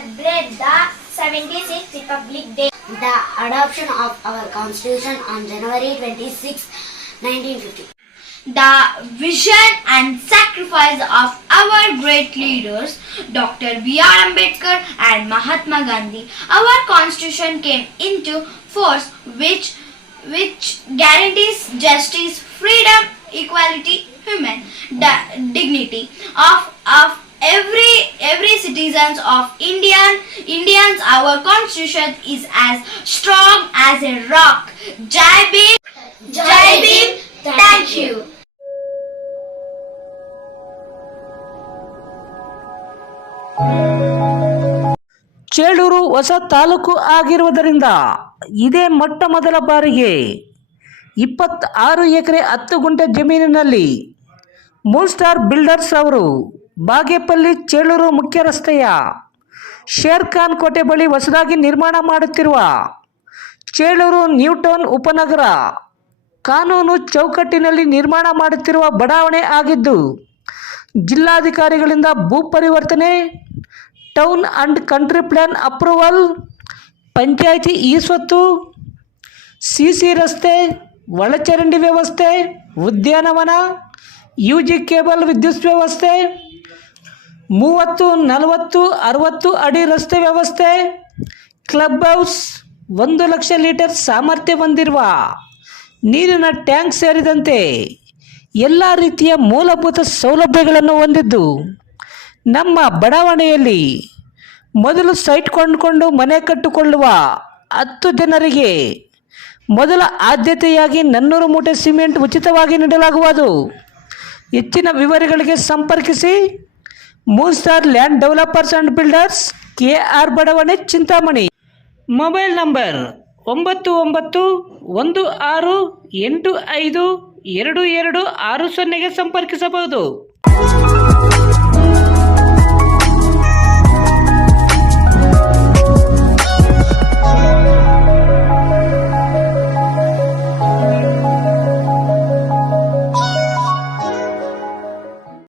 celebrate the 76th Republic Day. The adoption of our Constitution on January 26, 1950. The vision and sacrifice of our great leaders, Dr. B.R. Ambedkar and Mahatma Gandhi. Our Constitution came into force which guarantees justice, freedom, equality, human dignity of every citizens of Indians. Our Constitution is as strong as a rock. Jai Bhim, Jai Bhim. Thank you. Chelur ಹೊಸ ತಾಲೂಕು ಆಗಿರುವುದರಿಂದ ಇದೇ ಮೊಟ್ಟ ಮೊದಲ ಬಾರಿಗೆ 26 ಎಕರೆ 10 ಗುಂಟೆ ಜಮೀನಿನಲ್ಲಿ Moon star builders ಅವರು ಬಾಗೇಪಲ್ಲಿ ಚೇಳೂರು ಮುಖ್ಯ ರಸ್ತೆಯ ಶೇರ್ ಖಾನ್ ಕೋಟೆ ಬಳಿ ಹೊಸದಾಗಿ ನಿರ್ಮಾಣ ಮಾಡುತ್ತಿರುವ ಚೇಳೂರು ನ್ಯೂ ಟೌನ್ ಉಪನಗರ ಕಾನೂನು ಚೌಕಟ್ಟಿನಲ್ಲಿ ನಿರ್ಮಾಣ ಮಾಡುತ್ತಿರುವ ಬಡಾವಣೆ ಆಗಿದ್ದು, ಜಿಲ್ಲಾಧಿಕಾರಿಗಳಿಂದ ಭೂ ಪರಿವರ್ತನೆ, town and country plan approval, panchayat ಸ್ವತ್ತು, ಸಿಸಿ ರಸ್ತೆ, ಒಳಚರಂಡಿ ವ್ಯವಸ್ಥೆ, ಉದ್ಯಾನವನ, ಯುಜಿ ಕೇಬಲ್ ವಿದ್ಯುತ್ ವ್ಯವಸ್ಥೆ, 30, 40, 60 ಅಡಿ ರಸ್ತೆ ವ್ಯವಸ್ಥೆ, ಕ್ಲಬ್ ಹೌಸ್, 1 ಲಕ್ಷ ಲೀಟರ್ ಸಾಮರ್ಥ್ಯ ಹೊಂದಿರುವ ನೀರಿನ ಟ್ಯಾಂಕ್ ಸೇರಿದಂತೆ ಎಲ್ಲ ರೀತಿಯ ಮೂಲಭೂತ ಸೌಲಭ್ಯಗಳನ್ನು ಹೊಂದಿದ್ದು, ನಮ್ಮ ಬಡಾವಣೆಯಲ್ಲಿ ಮೊದಲು ಸೈಟ್ ಕೊಂಡುಕೊಂಡು ಮನೆ ಕಟ್ಟಿಕೊಳ್ಳುವ 10 ಜನರಿಗೆ ಮೊದಲ ಆದ್ಯತೆಯಾಗಿ 400 ಮೂಟೆ ಸಿಮೆಂಟ್ ಉಚಿತವಾಗಿ ನೀಡಲಾಗುವುದು. ಹೆಚ್ಚಿನ ವಿವರಗಳಿಗೆ ಸಂಪರ್ಕಿಸಿ Moon star land developers and builders, KR ಬಡಾವಣೆ, ಚಿಂತಾಮಣಿ. ಮೊಬೈಲ್ ನಂಬರ್ 9916852260 ಸಂಪರ್ಕಿಸಬಹುದು.